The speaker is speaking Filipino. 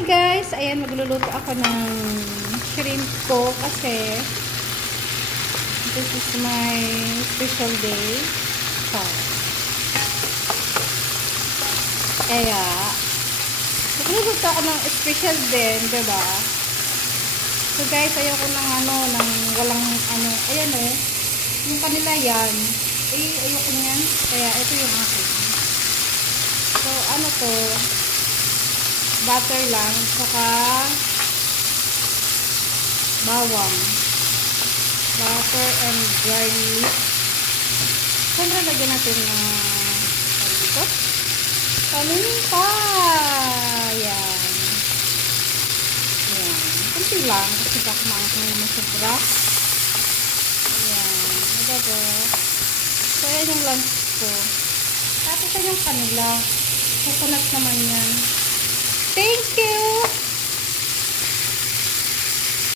Hi guys! Ayan, magluluto ako ng shrimp ko kasi this is my special day. So, kaya magluluto ako ng special din, diba? So guys, ayoko ng ng walang ayan yung kanila yan. Ayoko niyan. Kaya ito yung akin. So, to? Butter lang, saka bawang. Butter and garlic. Siyempre, lagyan natin ng dito. Paminta. Yan. Yan. Kunti lang, kasi baka maangkong masubra. Yan. Diba? So, yan yung lunch ko. Tapos yan yung kanila. Coconut naman yan.